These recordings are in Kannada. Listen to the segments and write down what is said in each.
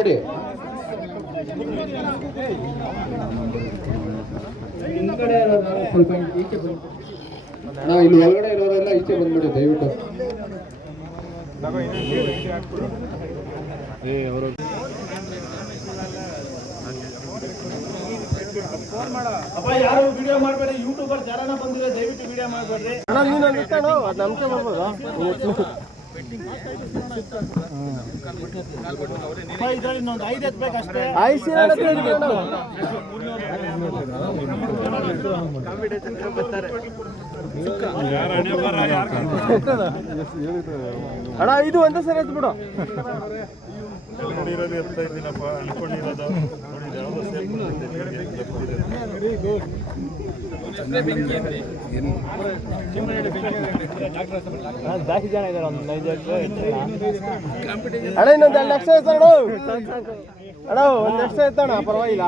ಕೊಡಿ. ಸ್ವಲ್ಪ ಈಚೆ ಬಂದು ನಾವು ಇಲ್ಲಿ ಒಳಗಡೆ ಇರೋರೆಲ್ಲ ಈಚೆ ಬಂದ್ಬಿಡಿ ದಯವಿಟ್ಟು. ಯಾರು ವಿಡಿಯೋ ಮಾಡಬೇಡಿ, ಯೂಟ್ಯೂಬರ್ ಯಾರನ್ನ ಬಂದಿದೆ ದಯವಿಟ್ಟು ವಿಡಿಯೋ ಮಾಡಬೇಡ್ರಿ. ನಂಬಿಕೆ ಬರ್ಬೋದಾ? ಇನ್ನೊಂದು 5 ಎತ್ಬೇಕಷ್ಟೇ. ಅಣ್ಣ ಇದು ಒಂದೇ ಸರಿ ಎತ್ತು ಬಿಡು. ನೋಡಿರೋದು ಎತ್ತಾ ಇದ್ದೀನಪ್ಪ ಅನ್ಕೊಂಡಿರೋದು ಜಾಸ್ತಿ ಜನ ಇದ್ದಾರೆ. ಒಂದು 5 ಅಣ್ಣ ಇನ್ನೊಂದು 2 ಲಕ್ಷ ಎತ್ತೋಣ ಅಣ್ಣ, ಒಂದು ಲಕ್ಷ ಎತ್ತೋಣ ಪರವಾಗಿಲ್ಲ.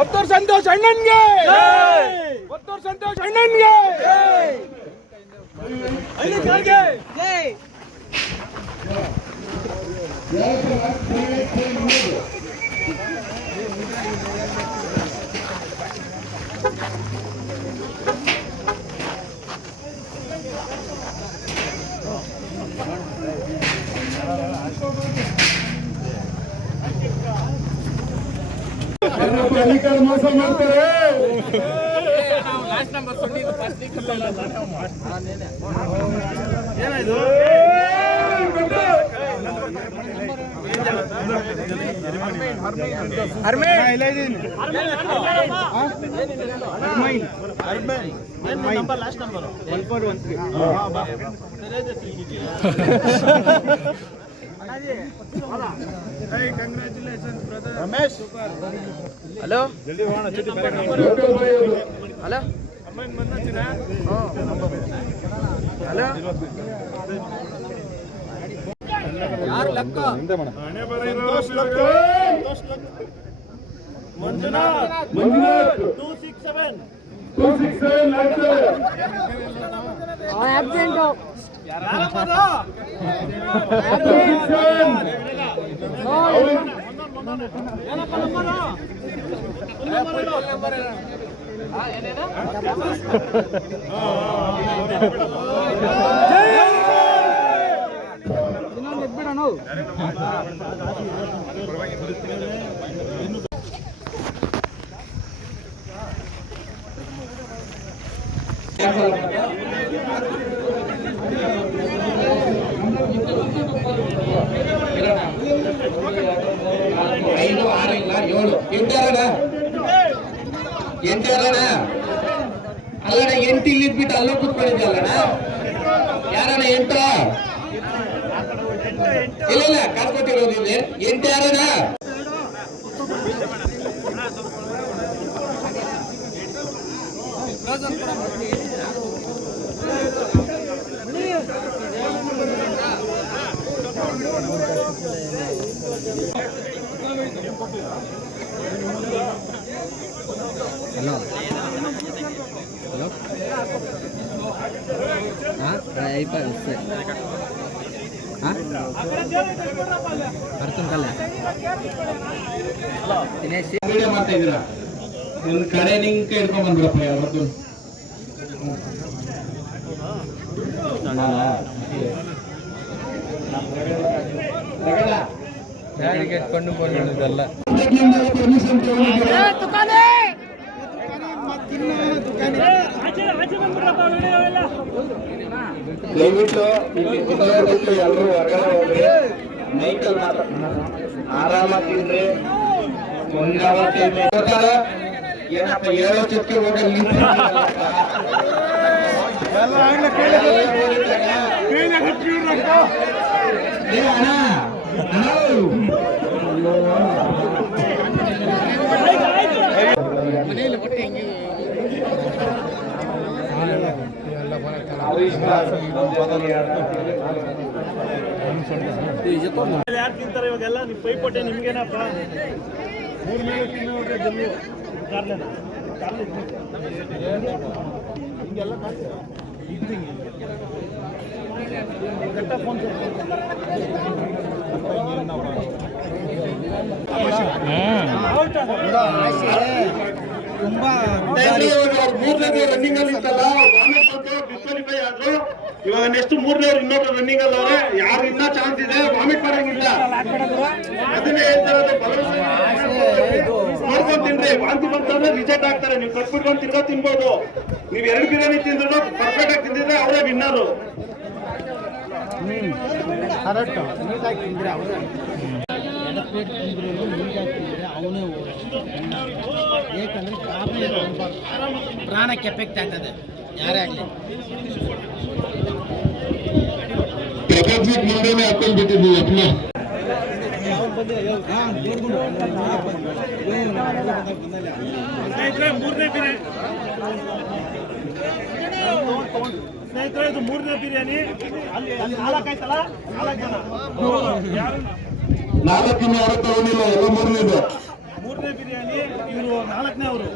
ಒತ್ತೂರು ಸಂತೋಷ್ ಅಣ್ಣನ್ಗೆ, ಒತ್ತೂರು ಸಂತೋಷ್ ಅಣ್ಣನ್ಗೆ, ಹಳ್ಳಿಕಾರ್ಗೆ ಜೈ. ಮೋಸ ಮಾಡ್ತಾರೆ. ಏನಾಯ್ತು? Last number 1413. Ramesh hello hello hello ಯಾರು ಲೆಕ್ಕ ಮಂಜುನಾಥ್ 267 ಆಬ್ಸೆಂಟ್ ಎಂಟರಣ ಅಲ್ಲಣ್ಣ, 8 ಇಲ್ಲಿ ಇದ್ಬಿಟ್ಟು ಅಲ್ಲೋ ಕೂತ್ಕೊಂಡಿದ್ದಲ್ಲಣ್ಣ. ಯಾರಣ್ಣ 8? ಇಲ್ಲ ಕರ್ಕೊಟ್ಟಿರೋದು 8 ಯಾರಣ್ಣ? ಹಲೋ ಹಲೋ ಹಾಂ అయిపోయి ಅರ್ಥಂ ಕಲ್ಲ ತಿನೇಸಿ ವಿಡಿಯೋ ಮಾಡ್ತಾ ಇದ್ದೀರಾ? ನಿನ್ನ ಕಡೆ ನಿಂಕ ಇಟ್ಕೊಂಡ್ ಬಂದ್ರಪ್ಪ ಯಾವತ್ತು ಗಾಡಿಗೆ ಇಟ್ಕೊಂಡು ಬಂದಿದ್ದಲ್ಲ. ದಯವಿಟ್ಟು ಎಲ್ಲರೂ ಹೊರಗಡೆ ಹೋಗ್ರಿ. ನೈಟಲ್ಲಿ ಮಾತ್ರ ಆರಾಮಾಗಿ ತಿಂದ್ರೆ ಏನಪ್ಪ 7 ಚುಕ್ಕೆ ಹೋಗಿ ಏ ಅಣ್ಣ ಯಾರು ತಿಂತಾರೆ ಇವಾಗೆಲ್ಲ ನೀವು ಪೈಪೋಟೆ ನಿಮ್ಗೇನಪ್ಪ 3 ಮೇಲೆ ತಿನ್ನೋಕೆ ಜಲ್ಲು ಕಾರ್ಲೆನ ಕಾರ್ಲೆ ಹಿಂಗೆಲ್ಲ ಕಾಣ್ತೀರಾ ಕಟ್ಟ ಫೋನ್ ತುಂಬಾ ರನ್ನಿಂಗ್ ಅಲ್ಲಿ ಇತ್ತಲ್ಲ ಡಿಸ್ಕ್ವಾಲಿಫೈ ಆದ್ರು. ಇವಾಗ ನೆಕ್ಸ್ಟ್ 3ನೇ ಇನ್ನೊಬ್ರು ರನ್ನಿಂಗ್ ಅಲ್ಲಿ ಅವ್ರೆ. ಯಾರು ಇನ್ನೂ ಚಾನ್ಸ್ ಇದೆ, ವಾಮಿಟ್ ಮಾಡಂಗಿಲ್ಲ. ಅದನ್ನೇ ಹೇಳ್ತಾರೆ, ನೋಡ್ಕೊಂಡ್ ತಿನ್ರಿ. ವಾಂತಿ ಬಂತಂದ್ರೆ ರಿಜೆಕ್ಟ್ ಆಗ್ತಾರೆ. ನೀವು ಕಟ್ಬಿಟ್ಕೊಂಡು ತಿರ್ಗಾ ತಿನ್ಬೋದು. ನೀವು 2 ಬಿರಿಯಾನಿ ತಿಂದ್ರು ಪರ್ಫೆಕ್ಟ್ ಆಗಿ ತಿಂದಿದ್ರೆ ಅವರೇ ವಿನ್ನರು. ಅವನೇ ಏಕೆಂದ್ರೆ ಪ್ರಾಣಕ್ಕೆ ಎಫೆಕ್ಟ್ ಆಗ್ತದೆ ಯಾರೇ ಆಗಲಿ. ಮುಂದೆನೆ ಹಾಕೊಂಡ್ ಬಿಟ್ಟಿದ್ದೀವಿ ಅಪ್ಪ. ಸ್ನೇಹಿತರೆ, ಇದು 3ನೇ ಬಿರಿಯಾನಿ. ಅಲ್ಲಿ 4 ಆಯ್ತಲ್ಲ, 4 ಜನ 4 ಇನ್ನು ಯಾರು ತಗೊಂಡಿಲ್ಲ, ಎಲ್ಲ 3ನೇದು. 3ನೇ ಬಿರಿಯಾನಿ. ಇವರು 4ನೇ ಅವರು.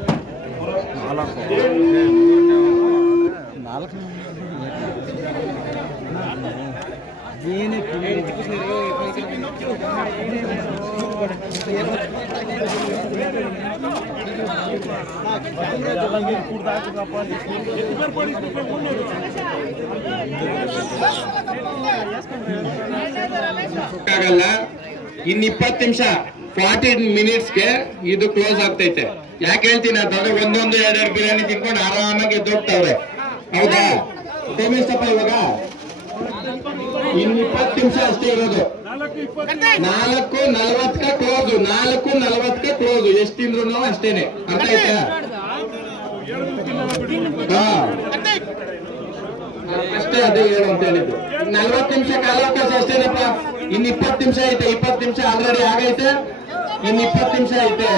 ಆಗಲ್ಲ. ಇನ್ 20 ನಿಮಿಷ 40 ಮಿನಿಟ್ಸ್ಗೆ ಇದು ಕ್ಲೋಸ್ ಆಗ್ತೈತೆ. ಯಾಕೆ ಹೇಳ್ತೀನಿ ಅಂತಂದ್ರೆ 1-2 ಬಿರಿಯಾನಿ ತಿನ್ಕೊಂಡು ಆರಾಮಾಗಿ ಎದ್ದೋಗ್ತಾವ್ರೆ. ಹೌದಾ ಸೋಮೇಶಪ್ಪ? ಇವಾಗ ಇನ್ 20 ನಿಮಿಷ ಅಷ್ಟೇ ಇರೋದು. 4:40 ಕ್ಲೋಸ್. 4:40 ಕ್ಲೋಸ್. ಎಷ್ಟು ತಿಂದ್ರು ಅಷ್ಟೇನೆ. ಅರ್ಥ ಆಯ್ತಾ? ಅಷ್ಟೇ ಅದು ಹೇಳು ಅಂತ ಹೇಳಿದ್ದು. 40 ನಿಮಿಷ ಕಾಲಾವಕಾಶ ಅಷ್ಟೇನಪ್ಪ. ಇನ್ 20 ನಿಮಿಷ ಐತೆ. 20 ನಿಮಿಷ ಆಲ್ರೆಡಿ ಆಗೈತೆ. ಇನ್ 20 ನಿಮಿಷ ಐತೆ.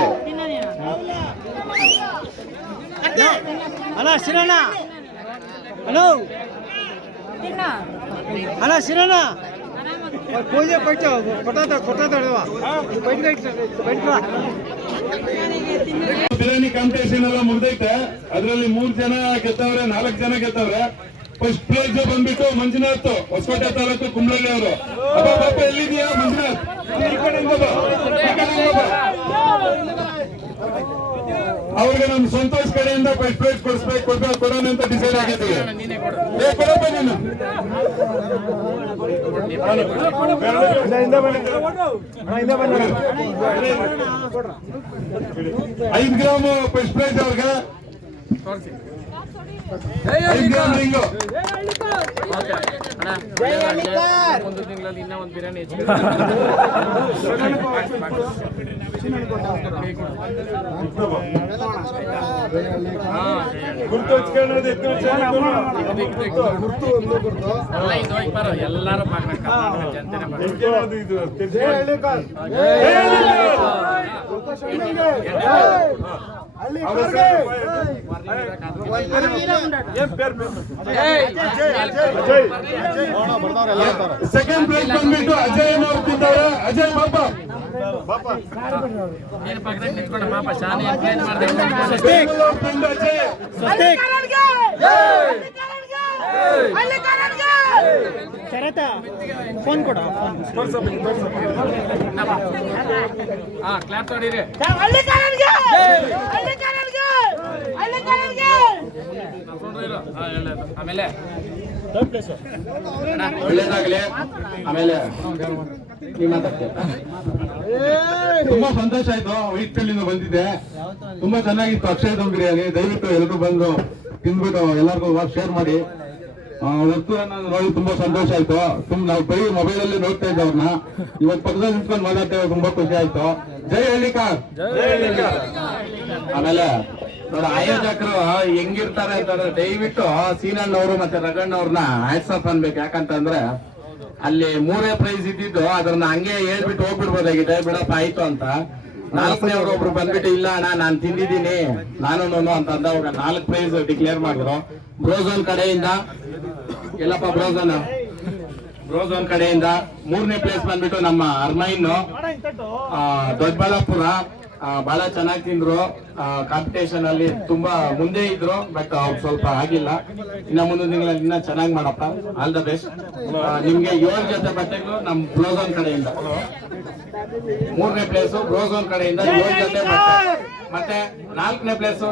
ಅಲ್ಲ ಶಿರಣ್ಣ, ಹಲೋ ಅಲ್ಲ ಶಿರಣ್ಣ, ಪೂಜೆ ಪೈಟ ಕೊಟ್ಟ ಬಿರಿಯಾನಿ ಕಾಂಪಿಟೇಷನ್ ಎಲ್ಲ ಮುಗ್ದೈತೆ. ಅದರಲ್ಲಿ 3 ಜನ ಗೆದ್ದವ್ರೆ, 4 ಜನ ಗೆದ್ದವ್ರೆ. ಫಸ್ಟ್ ಪ್ರೈಸ್ ಬಂದ್ಬಿಟ್ಟು ಮಂಜುನಾಥ್, ಹೊಸಕೋಟೆ ತಾಲೂಕು ಕುಂಬ್ಳಳ್ಳಿ ಅವರು. ಪಾಪ ಎಲ್ಲಿದೆಯಾ ಮಂಜುನಾಥ್? ಈ ಕಡೆಯಿಂದ ಬಾ, ಈ ಕಡೆಯಿಂದ ಬಾ. ಅವ್ರಿಗೆ ನಮ್ಮ ಸಂತೋಷ್ ಕಡೆಯಿಂದ ಫಸ್ಟ್ ಪ್ರೈಸ್ ಕೊಡೋಣ ಅಂತ ಡಿಸೈಡ್ ಆಗಿದ್ದೀವಿ. ಕೊಡಪ್ಪ ನೀನು. 5 ಗ್ರಾಮ್ ಫಸ್ಟ್ ಪ್ರೈಸ್ ಅವ್ರಿಗೆ. 5 ಗ್ರಾಮ್ ರಿಂಗು. ಒಂದು ತಿಂಗಳಲ್ಲಿ ಇನ್ನೂ ಒಂದು ಬಿರಿಯಾನಿ ಗುರ್ತು ಹಚ್ಕೊಳ್ಳೋದು ಎಲ್ಲರೂ ಸೆಕೆಂಡ್ ಪ್ರೈಸ್ ಬಂದ್ಬಿಟ್ಟು ಅಜಯ್ ಅವ್ರು ತಿಂತಾರೆ. ಅಜಯ್ ಬಾಪ ಫೋನ್ ಕೊಡ. ಕ್ಲಾಪ್ ತೊಡೀರಿ. ಆಮೇಲೆ ಒಳ್ಳೇದಾಗ್ಲಿ. ಆಮೇಲೆ ತುಂಬಾ ಸಂತೋಷ ಆಯ್ತು. ವೈಟ್ ಫೀಲ್ಡ್ ಬಂದಿದ್ದೆ, ತುಂಬಾ ಚೆನ್ನಾಗಿತ್ತು. ಅಕ್ಷಯ್ ದಮ್ ಬಿರಿಯಾನಿ. ದಯವಿಟ್ಟು ಎಲ್ಲರೂ ಬಂದು ತಿಂದ್ಬಿಟ್ಟು ಎಲ್ಲರಿಗೂ ಶೇರ್ ಮಾಡಿ. ವಸ್ತುವನ್ನ ನೋಡಿ ತುಂಬಾ ಸಂತೋಷ ಆಯ್ತು. ನಾವು ಬರೀ ಮೊಬೈಲ್ ಅಲ್ಲಿ ನೋಡ್ತಾ ಇದ್ದೆ ಅವ್ರನ್ನ. ಇವತ್ತು ಪಕ್ಕದಲ್ಲಿ ನಿಂತ್ಕೊಂಡು ಮಾತಾಡ್ತೇವೆ, ತುಂಬಾ ಖುಷಿ ಆಯ್ತು. ಜೈ ಹಳ್ಳಿಕಾರ್. ಆಮೇಲೆ ನೋಡ, ಆಯೋಜಕರು ಹೆಂಗಿರ್ತಾರೆ ಅಂತಂದ್ರೆ ದಯವಿಟ್ಟು ಸೀನಣ್ಣವರು ಮತ್ತೆ ರಗಣ್ಣವ್ರನ್ನ ಹ್ಯಾಟ್ಸ್ ಆಫ್ ಅನ್ಬೇಕು. ಯಾಕಂತಂದ್ರೆ ಅಲ್ಲಿ 3ನೇ ಪ್ರೈಸ್ ಇದ್ದಿದ್ದು ಅದನ್ನ ಹಂಗೆ ಹೇಳ್ಬಿಟ್ಟು ಹೋಗ್ಬಿಡ್ಬೋದಾಗಿದೆ, ಬಿಡಪ್ಪ ಆಯ್ತು ಅಂತ. 4ನೇವ್ರು ಒಬ್ರು ಬಂದ್ಬಿಟ್ಟು ಇಲ್ಲ ಅಣ್ಣ ನಾನು ತಿಂದಿದ್ದೀನಿ ನಾನು ಅಂತ ಅಂದವಾಗ 4 ಪ್ರೈಸ್ ಡಿಕ್ಲೇರ್ ಮಾಡಿದ್ರು. ಬ್ರೋಝೋನ್ ಕಡೆಯಿಂದ ಎಲ್ಲಪ್ಪ ಬ್ರೋಝೋನ್ ಕಡೆಯಿಂದ 3ನೇ ಪ್ಲೇಸ್ ಬಂದ್ಬಿಟ್ಟು ನಮ್ಮ ಅರ್ಮೈನ್ ದೊಡ್ಡಬಳ್ಳಾಪುರ. ಬಹಳ ಚೆನ್ನಾಗಿ ತಿಂದ್ರು. ಕಾಂಪಿಟೇಷನ್ ಅಲ್ಲಿ ತುಂಬಾ ಮುಂದೆ ಇದ್ರು, ಬಟ್ ಅವ್ರು ಸ್ವಲ್ಪ ಆಗಿಲ್ಲ. ಇನ್ನ ಮುಂದಿನ ತಿಂಗಳಲ್ಲಿ ಇನ್ನ ಚೆನ್ನಾಗಿ ಮಾಡಪ್ಪ, ಆಲ್ ದ ಬೆಸ್ಟ್. ನಿಮ್ಗೆ 7 ಜೊತೆ ಬಟ್ಟೆಗಳು ನಮ್ ಬ್ರೋಝೋನ್ ಕಡೆಯಿಂದ 3ನೇ ಪ್ಲೇಸ್ ಬ್ರೋಝೋನ್ ಕಡೆಯಿಂದ 7 ಜೊತೆ ಬಟ್ಟೆ. ಮತ್ತೆ 4ನೇ ಪ್ಲೇಸ್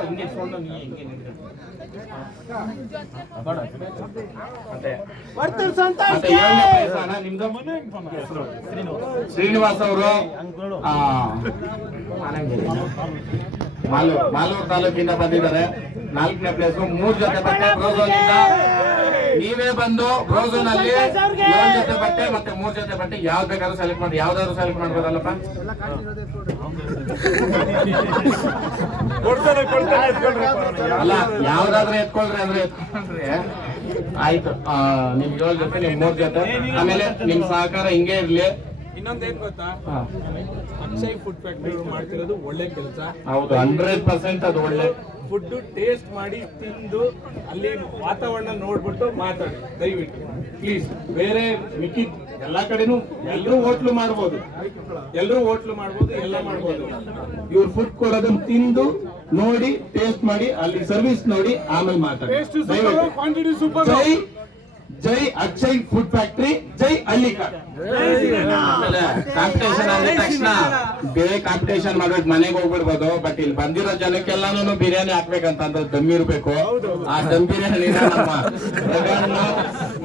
ಮತ್ತೆ 7ನೇ ಪ್ಲೇಸ್ ಅಣ್ಣ ನಿಮ್ದು ಶ್ರೀನಿವಾಸ್ ಅವರು ಮಾಲೂರು ತಾಲೂಕಿಂದ ಬಂದಿದ್ದಾರೆ. 4ನೇ ಪ್ಲೇಸ್ 3 ಜೊತೆ ಬಟ್ಟೆ ಬ್ರೋಝೋನ್ ಇಂದ. ನೀವೇ ಬಂದು ಬ್ರೋಝೋನ್ ಅಲ್ಲಿ 7 ಜೊತೆ ಬಟ್ಟೆ ಮತ್ತೆ 3 ಜೊತೆ ಬಟ್ಟೆ ಯಾವ್ದು ಬೇಕಾದ್ರೂ ಸೆಲೆಕ್ಟ್ ಮಾಡಿ, ಯಾವ್ದಾದ್ರು ಸೆಲೆಕ್ಟ್ ಮಾಡ್ಬೋದಲ್ಲಪ್ಪ. ಅಲ್ಲ ಯಾವ್ದಾದ್ರು ಎತ್ಕೊಳ್ರಿ ಅಂದ್ರೆ ಎತ್ಕೊಳ್ರಿ ಆಯ್ತು. ನಿಮ್ 7 ಜೊತೆ ನಿಮ್ 3 ಜೊತೆ, ಆಮೇಲೆ ನಿಮ್ ಸಹಕಾರ ಹಿಂಗೆ ಇರ್ಲಿ. ಇನ್ನೊಂದೇನ್ ಗೊತ್ತಾ, ಅಕ್ಷಯ್ ಫುಡ್ ಫ್ಯಾಕ್ಟರಿ ಮಾಡ್ತಿರೋದು ಒಳ್ಳೆ ಕೆಲಸ. ಹೌದು, 100% ಅದು ಒಳ್ಳೆ ಫುಡ್ ಟೇಸ್ಟ್ ಮಾಡಿ ತಿಂದು ಅಲ್ಲಿ ವಾತಾವರಣ ನೋಡ್ಬಿಟ್ಟು ಮಾತಾಡಿ ದಯವಿಟ್ಟು ಪ್ಲೀಸ್. ಬೇರೆ ಮಿಕ್ಕಿದ್ ಎಲ್ಲಾ ಕಡೆನೂ ಎಲ್ರೂ ಹೋಟ್ಲು ಮಾಡ್ಬೋದು, ಎಲ್ಲ ಮಾಡ್ಬೋದು. ಇವ್ರ ಫುಡ್ ಕೊಡೋದನ್ನ ತಿಂದು ನೋಡಿ ಟೇಸ್ಟ್ ಮಾಡಿ ಅಲ್ಲಿ ಸರ್ವಿಸ್ ನೋಡಿ ಆಮೇಲೆ ಮಾತಾಡಿ. ಜೈ ಅಕ್ಷಯ್ ಫುಡ್ ಫ್ಯಾಕ್ಟರಿ, ಜೈ ಹಳ್ಳಿಕಾರ್. ಕಾಂಪಿಟೇಷನ್ ಅಂದ ತಕ್ಷಣ ಬೇರೆ ಕಾಂಪಿಟೇಷನ್ ಮಾಡ್ಬೇಕು, ಮನೆಗೆ ಹೋಗ್ಬಿಡ್ಬೋದು. ಬಟ್ ಇಲ್ಲಿ ಬಂದಿರೋ ಜನಕ್ಕೆಲ್ಲಾನು ಬಿರಿಯಾನಿ ಹಾಕ್ಬೇಕಂತ ದಮ್ ಇರ್ಬೇಕು. ಆ ದಮ್ ಬಿರಿಯಾನಿ ನಮ್ಮ ರಗಣ್ಣು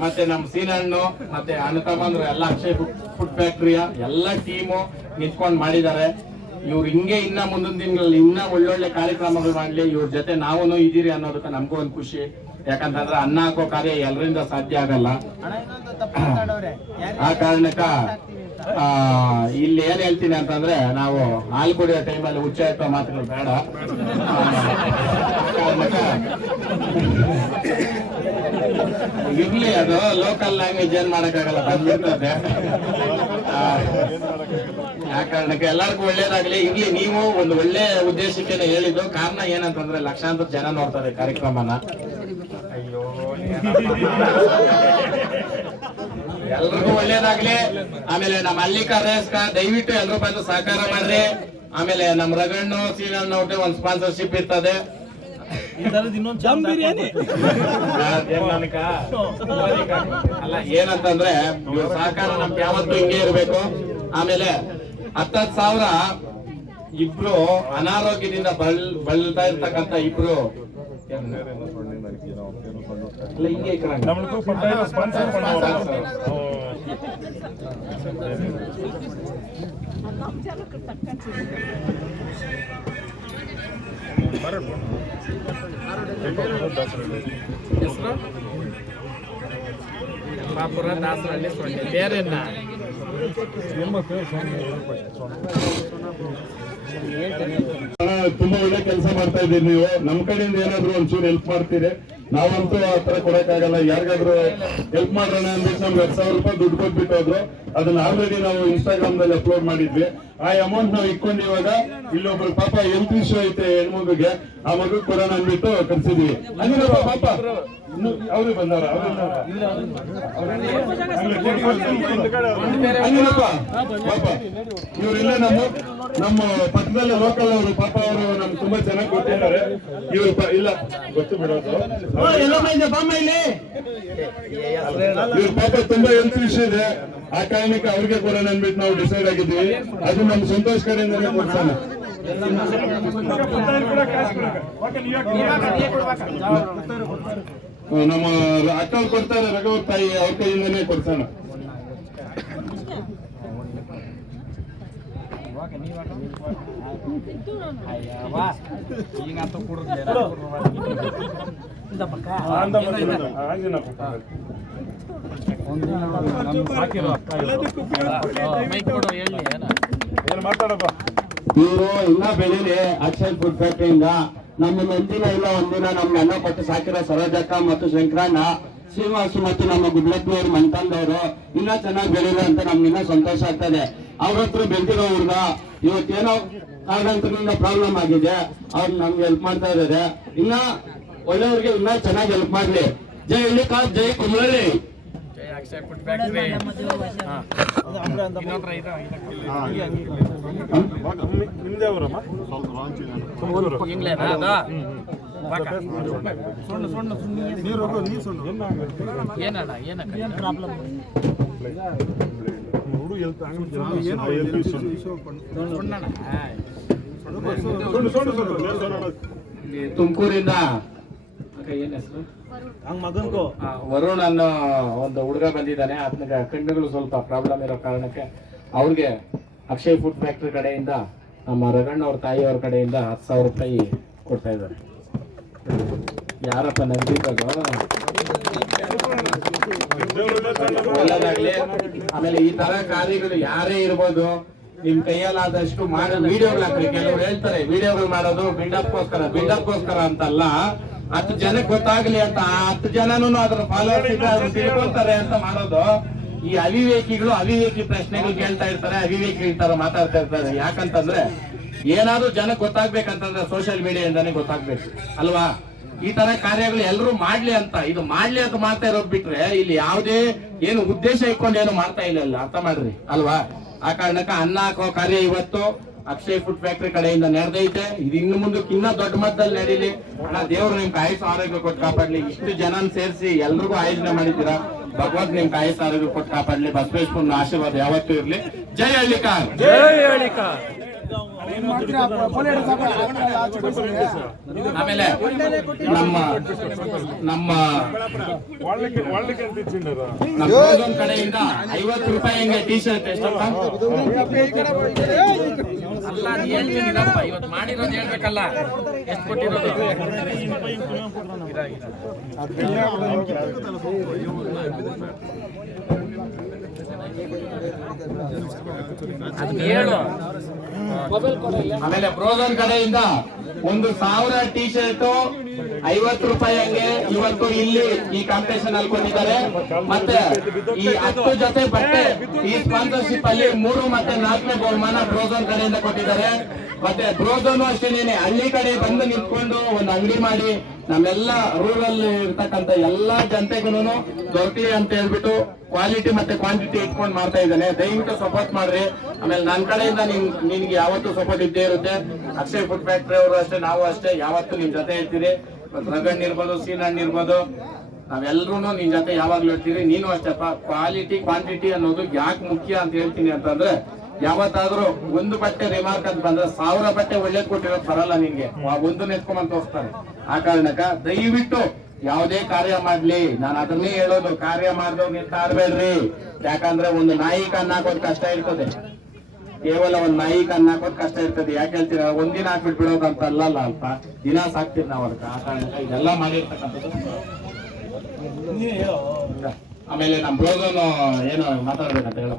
ಮತ್ತೆ ನಮ್ಮ ಸೀನಣ್ಣು ಮತ್ತೆ ಅಣ್ಣತಮ್ಮಂದ್ರು ಎಲ್ಲ ಅಕ್ಷಯ್ ಫುಡ್ ಫ್ಯಾಕ್ಟರಿಯ ಎಲ್ಲ ಟೀಮು ನಿಂತ್ಕೊಂಡು ಮಾಡಿದ್ದಾರೆ. ಇವ್ರು ಹಿಂಗೆ ಇನ್ನ ಮುಂದಿನ ದಿನಗಳಲ್ಲಿ ಇನ್ನ ಒಳ್ಳೊಳ್ಳೆ ಕಾರ್ಯಕ್ರಮಗಳು ಮಾಡ್ಲಿ. ಇವ್ರ ಜೊತೆ ನಾವು ಇದೀರಿ ಅನ್ನೋದಕ್ಕೆ ನಮಗೂ ಒಂದು ಖುಷಿ. ಯಾಕಂತಂದ್ರೆ ಅನ್ನ ಹಾಕೋ ಕಾರ್ಯ ಎಲ್ಲರಿಂದ ಸಾಧ್ಯ ಆಗಲ್ಲ. ಆ ಕಾರಣಕ್ಕ ಇಲ್ಲಿ ಏನ್ ಹೇಳ್ತೀನಿ ಅಂತಂದ್ರೆ, ನಾವು ಹಾಲು ಕುಡಿಯೋ ಟೈಮಲ್ಲಿ ಹುಚ್ಚ ಎತ್ತೋ ಮಾತುಗಳು ಬೇಡ. ಇರ್ಲಿ, ಅದು ಲೋಕಲ್ ಲ್ಯಾಂಗ್ವೇಜ್ ಏನ್ ಮಾಡಕ್ಕಾಗಲ್ಲ, ಬಂದ್ಬಿಡ್ತದೆ. ಆ ಕಾರಣಕ್ಕೆ ಎಲ್ಲರಿಗೂ ಒಳ್ಳೇದಾಗ್ಲಿ. ಇರ್ಲಿ, ನೀವು ಒಂದು ಒಳ್ಳೆ ಉದ್ದೇಶಕ್ಕೆ ಹೇಳಿದ್ದು. ಕಾರಣ ಏನಂತಂದ್ರೆ ಲಕ್ಷಾಂತರ ಜನ ನೋಡ್ತಾರೆ ಕಾರ್ಯಕ್ರಮನ. ಅಯ್ಯೋ, ಎಲ್ರಿಗೂ ಒಳ್ಳೇದಾಗ್ಲಿ. ಆಮೇಲೆ ನಮ್ಮ ಹಳ್ಳಿಕಾರ್ ದಯವಿಟ್ಟು ಎಲ್ರು ಬಂದು ಸಹಕಾರ ಮಾಡ್ರಿ. ಆಮೇಲೆ ನಮ್ ರಗಣ್ಣು ಸೀನಣ್ಣು ಒಂದು ಸ್ಪಾನ್ಸರ್ಶಿಪ್ ಇರ್ತದೆ. ಅಲ್ಲ ಏನಂತಂದ್ರೆ ಇವ್ರ ಸಹಕಾರ ನಮ್ಗೆ ಯಾವತ್ತೂ ಹಿಂಗೆ ಇರ್ಬೇಕು. ಆಮೇಲೆ 10,000 ಇಬ್ರು ಅನಾರೋಗ್ಯದಿಂದ ಬಳಲ್ತಾ ಇರ್ತಕ್ಕಂಥ ಇಬ್ರು ಹಿಂಗೆ நம்மளுக்கு பட்டாயிரம் ஸ்பான்சர் பண்ணுவாங்க. ಬಾಪುರ ದಾಸರಳ್ಳಿ ಸೊಳ್ಳೆ ಬೇರೆನ್ನ ತುಂಬಾ ಒಳ್ಳೆ ಕೆಲಸ ಮಾಡ್ತಾ ಇದ್ದೀರಿ ನೀವು. ನಮ್ ಕಡೆಯಿಂದ ಏನಾದ್ರು ಒಂಚೂರು ಹೆಲ್ಪ್ ಮಾಡ್ತೀರಿ. ನಾವಂತೂ ಆ ತರ ಕೊಡಕ್ಕಾಗಲ್ಲ. ಯಾರಿಗಾದ್ರು ಹೆಲ್ಪ್ ಮಾಡೋಣ ಅಂದ್ಬಿಟ್ಟು ನಮ್ಗೆ 10,000 ರೂಪಾಯಿ ದುಡ್ಡು ಕೊಟ್ಬಿಟ್ಟು ಹೋದ್ರು. ಅದನ್ನ ಆಲ್ರೆಡಿ ನಾವು ಇನ್ಸ್ಟಾಗ್ರಾಮ್ ದಲ್ಲಿ ಅಪ್ಲೋಡ್ ಮಾಡಿದ್ವಿ. ಆ ಅಮೌಂಟ್ ನಾವು ಇಟ್ಕೊಂಡು ಇವಾಗ ಇಲ್ಲೊಬ್ರು ಪಾಪ ಹೆಲ್ತ್ ಇಶ್ಯೂ ಐತೆ ಹೆಣ್ಮಗುಗೆ, ಆ ಮಗು ಕೊಡೋಣ ಅಂದ್ಬಿಟ್ಟು ಕರ್ಸಿದ್ವಿ. ಅಂದಿನಪ್ಪ ಪಾಪ ಅವ್ರಿಗೆ ಬಂದವ್ರ ಅಂದಿನಪ್ಪ ಪಾಪ ಇವ್ರಿಲ್ಲ ನಮ್ಮ ಪಕ್ಕದಲ್ಲಿ ಲೋಕಲ್ ಅವರು ಪಾಪ ಅವರು ನಮ್ಗೆ ತುಂಬಾ ಚೆನ್ನಾಗಿ ಗೊತ್ತಿದ್ದಾರೆ. ಇವ್ರು ಇಲ್ಲ ಗೊತ್ತು ಬಿಡೋದು. ಇವ್ರ ಪಾಪ ತುಂಬಾ ಹೆಲ್ತ್ ಇಶ್ಯೂ ಇದೆ. ಆ ಕಾರಣಕ್ಕೆ ಅವ್ರಿಗೆ ಕೊಡೋಣ ಅಂದ್ಬಿಟ್ಟು ನಾವು ಡಿಸೈಡ್ ಆಗಿದ್ವಿ. ಅದು ನಮ್ಮ ಸಂತೋಷ್ ಕಡೆಯಿಂದಲೇ ಕೊಡ್ಸೋಣ. ನಮ್ಮ ಅಕ್ಕ ಕೊಡ್ತಾರೆ, ರಘುವರ್ ತಾಯಿ ಅವ್ರ ಕೈಯಿಂದನೇ ಕೊಡ್ಸೋಣ. ಇವರು ಇನ್ನ ಬೆಳೀಲಿ ಅಕ್ಷಯ್ ಫುಡ್ ಫ್ಯಾಕ್ಟರಿಯಿಂದ. ನಮ್ಮ ಒಂದಿನ ಇಲ್ಲ ಒಂದಿನ ನಮ್ಗೆ ಅನ್ನ ಕೊಟ್ಟು ಸಾಕಿರೋ ಸರೋಜಕ್ಕ ಮತ್ತು ಶಂಕರಣ್ಣ ಶ್ರೀನಿವಾಸ್ ಮತ್ತು ನಮ್ಮ ಗುಡ್ಲಪ್ಪನವ್ರು ಮಂತಂದವರು ಇನ್ನ ಚೆನ್ನಾಗಿ ಬೆಳೀಲಿ ಅಂತ ನಮ್ಗೆ ಇನ್ನ ಸಂತೋಷ ಆಗ್ತದೆ. ಅವ್ರ ಹತ್ರ ಬೆಳೆದಿರೋ ಹುಡುಗ ಇವತ್ತೇನೋ ಕಾರಣಾಂತರದಿಂದ ಪ್ರಾಬ್ಲಮ್ ಆಗಿದೆ, ಅವ್ರು ನಮ್ಗೆ ಹೆಲ್ಪ್ ಮಾಡ್ತಾ ಇದ್ದಾರೆ. ಇನ್ನ ಒಳ್ಳೆಯವ್ರಿಗೆ ಇನ್ನ ಚೆನ್ನಾಗಿ ಹೆಲ್ಪ್ ಮಾಡ್ಲಿ. ಜೈ ಹಳ್ಳಿಕಾರ್, ಜೈ ಕುಂಬಳಳ್ಳಿ. ನಿಮ್ದೇ ಅವರಮ್ಮ ತುಮಕೂರಿಂದ ಏನ್ ಹೆಸರು ವರುಣ್ ಅನ್ನೋ ಒಂದು ಹುಡುಗ ಬಂದಿದ್ದಾನೆ. ಅದನ್ನ ಕಣ್ಣುಗಳು ಸ್ವಲ್ಪ ಪ್ರಾಬ್ಲಮ್ ಇರೋ ಕಾರಣಕ್ಕೆ ಅವ್ರಿಗೆ ಅಕ್ಷಯ್ ಫುಡ್ ಫ್ಯಾಕ್ಟ್ರಿ ಕಡೆಯಿಂದ ನಮ್ಮ ರಗಣ್ಣ ಅವ್ರ ತಾಯಿಯವ್ರ ಕಡೆಯಿಂದ 10,000 ರೂಪಾಯಿ ಕೊಡ್ತಾ ಇದ್ದಾರೆ. ಯಾರಪ್ಪ ನಂಬಿಕೋದು ಒಳ್ಳೇದಾಗ್ಲಿ. ಆಮೇಲೆ ಈ ತರ ಕಾರ್ಯಗಳು ಯಾರೇ ಇರ್ಬೋದು, ನಿಮ್ ಕೈಯಲ್ಲಾದಷ್ಟು ಮಾಡೋ ವಿಡಿಯೋಗಳು ಹಾಕ್ರಿ. ಕೆಲವ್ರು ಹೇಳ್ತಾರೆ ವಿಡಿಯೋಗಳು ಮಾಡೋದು ಬಿಲ್ಡಪ್ಗೋಸ್ಕರ ಅಂತಲ್ಲ, 10 ಜನಕ್ಕೆ ಗೊತ್ತಾಗ್ಲಿ ಅಂತ. 10 ಜನನು ಅದ್ರ ಫಾಲೋವರ್ಸ್ ತಿಳ್ಕೊಳ್ತಾರೆ ಅಂತ ಮಾಡೋದು. ಈ ಅವಿವೇಕಿ ಪ್ರಶ್ನೆಗಳು ಕೇಳ್ತಾ ಇರ್ತಾರೆ, ಅವಿವೇಕಿ ತರ ಮಾತಾಡ್ತಾ ಇರ್ತಾರೆ. ಯಾಕಂತಂದ್ರೆ ಏನಾದ್ರೂ ಜನಕ್ಕೆ ಗೊತ್ತಾಗ್ಬೇಕಂತಂದ್ರೆ ಸೋಷಿಯಲ್ ಮೀಡಿಯಾದಿಂದಾನೇ ಗೊತ್ತಾಗ್ಬೇಕು ಅಲ್ವಾ. ಈ ತರ ಕಾರ್ಯಗಳು ಎಲ್ಲರೂ ಮಾಡ್ಲಿ ಅಂತ, ಇದು ಮಾಡ್ಲಿ ಅಂತ ಮಾಡ್ತಾ ಇರೋದ್ ಬಿಟ್ರೆ ಇಲ್ಲಿ ಯಾವುದೇ ಏನು ಉದ್ದೇಶ ಇಟ್ಕೊಂಡು ಏನು ಮಾಡ್ತಾ ಇಲ್ಲ, ಅರ್ಥ ಮಾಡ್ರಿ ಅಲ್ವಾ. ಆ ಕಾರಣಕ್ಕೆ ಅನ್ನ ಹಾಕೋ ಕಾರ್ಯ ಇವತ್ತು ಅಕ್ಷಯ್ ಫುಡ್ ಫ್ಯಾಕ್ಟ್ರಿ ಕಡೆಯಿಂದ ನಡೆದೈತೆ. ಇದು ಇನ್ನು ಮುಂದಕ್ಕೆ ಇನ್ನ ದೊಡ್ಡ ಮಟ್ಟದಲ್ಲಿ ನಡೀಲಿ. ಅಣ್ಣ ದೇವ್ರು ನಿಮ್ಗೆ ಆಯುಷ್ ಆರೋಗ್ಯ ಕೊಟ್ಟು ಕಾಪಾಡ್ಲಿ. ಇಷ್ಟು ಜನನ್ ಸೇರಿಸಿ ಎಲ್ರಿಗೂ ಆಯೋಜನೆ ಮಾಡಿದ್ದೀರಾ. ಭಗವಂತ ನಿಮ್ಗೆ ಆಯುಷ್ ಆರೋಗ್ಯ ಕೊಟ್ಟು ಕಾಪಾಡ್ಲಿ. ಬಸವೇಶ್ವರನ ಆಶೀರ್ವಾದ ಯಾವತ್ತೂ ಇರ್ಲಿ. ಜೈ ಹಳ್ಳಿಕಾರ್. ಆಮೇಲೆ ನಮ್ಮ ಕಡೆಯಿಂದ 50 ರೂಪಾಯಿ ಹಂಗೆ ಟಿ ಶರ್ಟ್ ಎಷ್ಟಪ್ಪ ಇವತ್ತು ಮಾಡಿರೋದು ಹೇಳ್ಬೇಕಲ್ಲ, ಎಷ್ಟು ಕೊಟ್ಟಿರೋದು. ಆಮೇಲೆ ಬ್ರೋಸನ್ ಕಡೆಯಿಂದ 1,000 ಟಿ ಶರ್ಟ್ 50 ರೂಪಾಯಿ ಹಂಗೆ ಇವತ್ತು ಇಲ್ಲಿ ಈ ಕಾಂಪಿಟೇಷನ್ ಅಲ್ಲಿ ಕೊಟ್ಟಿದ್ದಾರೆ. ಮತ್ತೆ ಈ 10 ಜೊತೆ ಬಟ್ಟೆ ಈ ಸ್ಪಾನ್ಸರ್ಶಿಪ್ ಅಲ್ಲಿ 3 ಮತ್ತೆ 4ನೇ ಬಹುಮಾನ ಬ್ರೋಸನ್ ಕಡೆಯಿಂದ ಕೊಟ್ಟಿದ್ದಾರೆ. ಮತ್ತೆ ಬ್ರೋಸನ್ ಅಷ್ಟೇನೆ ಹಳ್ಳಿ ಕಡೆ ಬಂದು ನಿಂತ್ಕೊಂಡು ಒಂದು ಅಂಗಡಿ ಮಾಡಿ ನಮ್ಮೆಲ್ಲ ರೂರಲ್ ಇರ್ತಕ್ಕಂಥ ಎಲ್ಲಾ ಜನತೆಗೂ ದೊರಕಲಿ ಅಂತ ಹೇಳ್ಬಿಟ್ಟು ಕ್ವಾಲಿಟಿ ಮತ್ತೆ ಕ್ವಾಂಟಿಟಿ ಇಟ್ಕೊಂಡು ಮಾಡ್ತಾ ಇದ್ದಾನೆ. ದಯವಿಟ್ಟು ಸಪೋರ್ಟ್ ಮಾಡ್ರಿ. ಆಮೇಲೆ ನನ್ನ ಕಡೆಯಿಂದ ನಿನ್ಗೆ ಯಾವತ್ತೂ ಸಪೋರ್ಟ್ ಇದ್ದೇ ಇರುತ್ತೆ. ಅಕ್ಷಯ್ ಫುಡ್ ಫ್ಯಾಕ್ಟ್ರಿ ಅವರು ಅಷ್ಟೇ, ನಾವು ಅಷ್ಟೇ, ಯಾವತ್ತೂ ನಿಮ್ ಜೊತೆ ಇರ್ತೀರಿ. ರಗಣ್ ಇರ್ಬೋದು, ಸೀನಣ್ಣ ಇರ್ಬೋದು, ನಾವೆಲ್ಲರೂ ನಿನ್ ಜೊತೆ ಯಾವಾಗ್ಲೂ ಇರ್ತೀರಿ. ನೀನು ಅಷ್ಟೇಪ್ಪ. ಕ್ವಾಲಿಟಿ ಕ್ವಾಂಟಿಟಿ ಅನ್ನೋದು ಯಾಕೆ ಮುಖ್ಯ ಅಂತ ಹೇಳ್ತೀನಿ ಅಂತಂದ್ರೆ, ಯಾವತ್ತಾದ್ರೂ ಒಂದು ಬಟ್ಟೆ ರಿಮಾರ್ಕ್ ಅಂತ ಬಂದ್ರೆ 1000 ಬಟ್ಟೆ ಒಳ್ಳೇದ್ ಕೊಟ್ಟಿರೋದು ಬರಲ್ಲ ನಿನ್ಗೆ. ಒಂದು ನೆತ್ಕೊಂಡ್ ತೋರಿಸ್ತಾರೆ. ಆ ಕಾರಣಕ್ಕ ದಯವಿಟ್ಟು ಯಾವುದೇ ಕಾರ್ಯ ಮಾಡ್ಲಿ, ನಾನು ಅದನ್ನೇ ಹೇಳೋದು, ಕಾರ್ಯ ಮಾಡಿದವ್ರು ನಿಂತಾಡ್ಬೇಡ್ರಿ. ಯಾಕಂದ್ರೆ ಒಂದು ನಾಯಿ ಕಣ್ಣು ಹಾಕೋದ್ ಕಷ್ಟ ಇರ್ತದೆ, ಕೇವಲ ಒಂದು ನಾಯಿ ಕಣ್ಣು ಹಾಕೋದ್ ಕಷ್ಟ ಇರ್ತದೆ. ಯಾಕೆ ಹೇಳ್ತೀರಾ, ಒಂದಿನ ಹಾಕ್ಬಿಟ್ಟು ಬಿಡೋದು ಅಂತ ಅಲ್ಲಲ್ಲ ಅಲ್ಪ, ದಿನ ಸಾಕ್ತಿರ್ ನಾವ್ ಅದಕ್ಕೆ. ಆ ಕಾರಣಕ್ಕ ಇದೆಲ್ಲ ಮಾಡಿರ್ತಕ್ಕಂಥದ್ದು. ಆಮೇಲೆ ನಮ್ ಬ್ರೋಸನ್ ಏನೋ ಮಾತಾಡ್ಬೇಕಂತ ಹೇಳ